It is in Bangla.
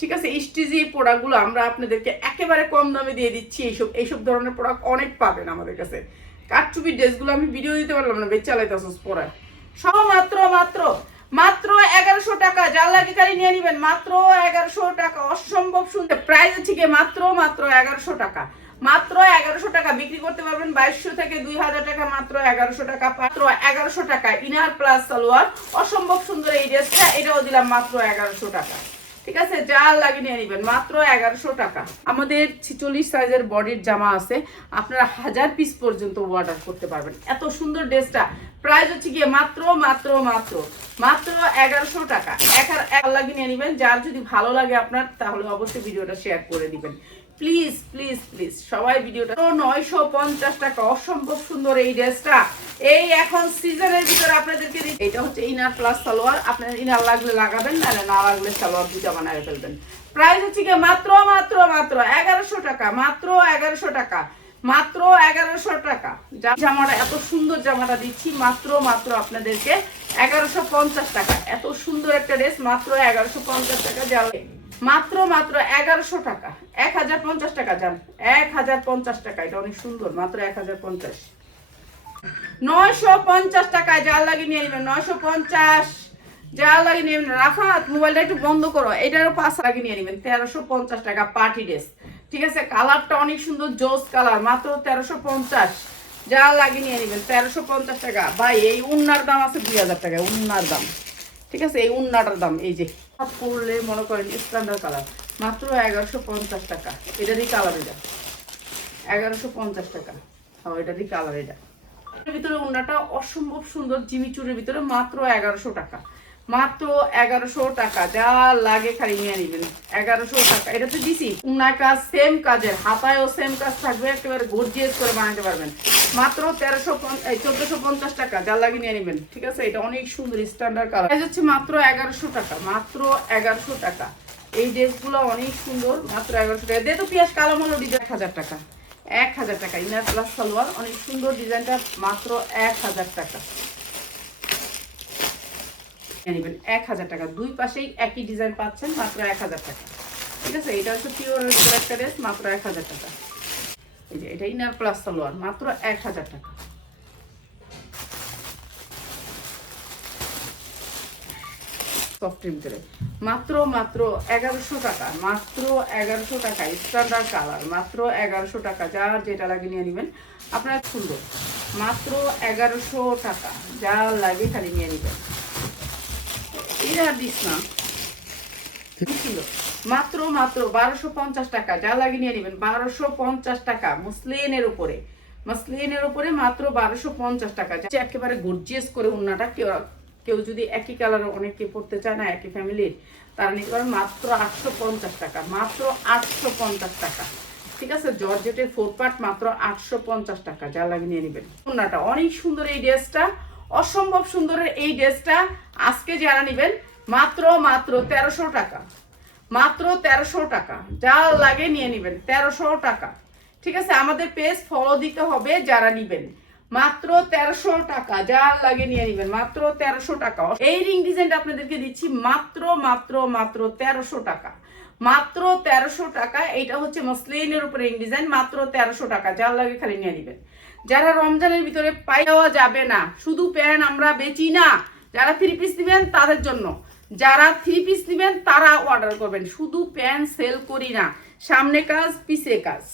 ঠিক আছে, স্টিজি প্রোডাক্টগুলো আমরা আপনাদেরকে একেবারে কম দামে দিয়ে দিচ্ছি। এইসব ধরনের প্রোডাক্ট অনেক পাবেন আমাদের কাছে। কারচুপি ড্রেসগুলো আমি ভিডিও দিতে পারলাম না, বেচ চালাইতেছস পরে সব মাত্র মাত্র মাত্র 1100 টাকা। যা লাগে খালি নিয়ে নেবেন, মাত্র 1100 টাকা। অসম্ভব সুন্দর প্রাইস হচ্ছে কি মাত্র 1100 টাকা। মাত্র 1100 টাকা বিক্রি করতে পারবেন 2200 থেকে 2000 টাকা। মাত্র 1100 টাকা, মাত্র 1100 টাকা। ইনার প্লাস সালোয়ার, অসম্ভব সুন্দর এই ড্রেসটা, এটাও দিলাম মাত্র 1100 টাকা। ঠিক আছে, যা লাগে নিয়ে নেবেন, মাত্র 1100 টাকা। আমাদের 46 সাইজের বডির জামা আছে, আপনারা 1000 পিস পর্যন্ত অর্ডার করতে পারবেন। এত সুন্দর ড্রেসটা প্রাইস হচ্ছে গিয়ে মাত্র মাত্র মাত্র মাত্র 1100 টাকা। এক লাগে নিয়ে নেবেন। যার যদি ভালো লাগে আপনার, তাহলে অবশ্যই ভিডিওটা শেয়ার করে দিবেন। প্লিজ প্লিজ প্লিজ সবাই ভিডিওটা। 950 টাকা, অসম্ভব সুন্দর এই ড্রেসটা। এই এখন সিজনের ভিতরে আপনাদেরকে এটা হচ্ছে ইনার প্লাস সালোয়ার। আপনার ইনার লাগলে লাগাবেন, নাহলে না লাগলে সালোয়ার দুইটা বানায় ফেলবেন। প্রাইস হচ্ছে কি মাত্র মাত্র মাত্র 1100 টাকা। মাত্র 1100 টাকা, মাত্র 1100 টাকা। জামাটা এত সুন্দর জামাটা দিচ্ছি মাত্র মাত্র আপনাদেরকে 1150 টাকা। এত সুন্দর একটা ড্রেস মাত্র 1150 টাকা। মাত্র মাত্র 1100 টাকা, 1050 টাকা। যান 1050 টাকা, এটা অনেক সুন্দর। মাত্র 1050। 950 টাকায় যা লাগে নিয়ে নেবেন। 950 যা লাগে নিয়ে নেবেন। রাফাত মোবাইলটা একটু বন্ধ করো। এটারও 5 লাগে নিয়ে নেবেন। 1350 টাকা পার্টি ড্রেস। ঠিক আছে, কালারটা অনেক সুন্দর, জোস কালার। মাত্র 1350 যা লাগে নিয়ে নেবেন। 1350 টাকা। ভাই এই উন্নার দাম আছে 2000 টাকা, উন্নার দাম। ঠিক আছে, এই উন্নাটার দাম এই যে পড়লে মনে করেন স্ট্যান্ডার্ড কালার। মাত্র 1150 টাকা। এটারই কালার, এটা 1150 টাকা। হ্যাঁ, এটারই কালার। এটা এর ভিতরে উন্নাটা অসম্ভব সুন্দর, জিমিচুরের ভিতরে। মাত্র 1100 টাকা, মাত্র 1100 টাকা। যা লাগে খালি নিয়ে নেবেন। 1100 টাকা। এটাতে দিছি উন্নার কাজ, সেম কাজের, হাতায়ও সেম কাজ থাকবে, একেবারে গর্জিয়াস করে বানাতে পারবেন। মাত্র 1450 টাকা। যা লাগে নিয়ে নেবেন। ঠিক আছে, এটা অনেক সুন্দর স্ট্যান্ডার্ড কালার। প্রাইস হচ্ছে মাত্র 1100 টাকা, মাত্র 1100 টাকা। এই ড্রেসগুলো অনেক সুন্দর। মাত্র 1100 টাকা। যেহেতু পেঁয়াজ কালো মূল্য ডিজাইন 1000 টাকা। 1000 টাকা। ইনার প্লাস সালোয়ার, অনেক সুন্দর ডিজাইনটা। মাত্র 1000 টাকা নেবেন। 1000 টাকা। দুই পাশেই একই ডিজাইন পাচ্ছেন, মাত্র 1000 টাকা। ঠিক আছে, এটা হচ্ছে পিওর একটা ড্রেস, মাত্র 1000 টাকা। এই যে এটা ইনার প্লাস সালোয়ার, মাত্র 1000 টাকা। সফটের ভিতরে মাত্র মাত্র 1100 টাকা, মাত্র 1100 টাকা। স্ট্যান্ডার্ড কালার, মাত্র 1100 টাকা। যার যেটা লাগে নিয়ে নেবেন। আপনার সুন্দর, মাত্র 1100 টাকা। যা লাগে খালি নিয়ে নেবেন। এটা দিস না, মাত্র মাত্র 1250 টাকা। যা লাগে নিয়ে নেবেন। 1250 টাকা মুসলিনের উপরে, মাসলিনের উপরে মাত্র 1250 টাকা। একেবারে গর্জিয়াস করে উন্নাটা। কেউ যদি একই কালার অনেকে পড়তে চায় না, একই ফ্যামিলির, তারা নিতে পারেন মাত্র 850 টাকা, মাত্র 850 টাকা। ঠিক আছে, জর্জেটের 4 পার্ট, মাত্র 850 টাকা। যা লাগে নিয়ে নেবেন। উন্নাটা অনেক সুন্দর এই ড্রেসটা, অসম্ভব সুন্দরের এই ড্রেসটা। আজকে যারা নেবেন মাত্র মাত্র 1300 টাকা, মাত্র 1300 টাকা। যা লাগে নিয়ে নেবেন। 1300 টাকা। ঠিক আছে, আমাদের পেজ ফলো দিতে হবে যারা নেবেন। মাত্র 1300 টাকা। যা লাগে নিয়ে নেবেন। মাত্র 1300 টাকা। এই রিং ডিজাইনটা আপনাদেরকে দিচ্ছি মাত্র মাত্র মাত্র 1300 টাকা, মাত্র 1300 টাকা। এইটা হচ্ছে মসলিনের উপরে রিং ডিজাইন, মাত্র 1300 টাকা। যা লাগে খালি নিয়ে নেবেন। যারা রমজানের ভিতরে পাওয়া যাবে না, শুধু প্যান্ট আমরা বেচি না, যারা 3 পিস নেবেন তাদের জন্য। যারা 3 পিস নেবেন তারা অর্ডার করবেন। শুধু প্যান্ট সেল করি না, সামনে কাজ পিছে কাজ।